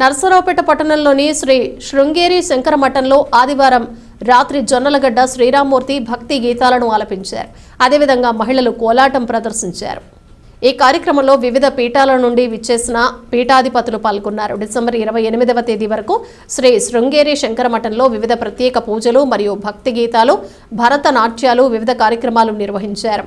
నరసరావుపేట పట్టణంలోని శ్రీ శృంగేరి శంకర మఠంలో ఆదివారం రాత్రి జొన్నలగడ్డ శ్రీరామ్మూర్తి భక్తి గీతాలను ఆలపించారు. అదేవిధంగా మహిళలు కోలాటం ప్రదర్శించారు. ఈ కార్యక్రమంలో వివిధ పీఠాల నుండి విచ్చేసిన పీఠాధిపతులు పాల్గొన్నారు. డిసెంబర్ 28వ తేదీ వరకు శ్రీ శృంగేరి శంకర మఠంలో వివిధ ప్రత్యేక పూజలు మరియు భక్తి గీతాలు, భరతనాట్యాలు, వివిధ కార్యక్రమాలు నిర్వహించారు.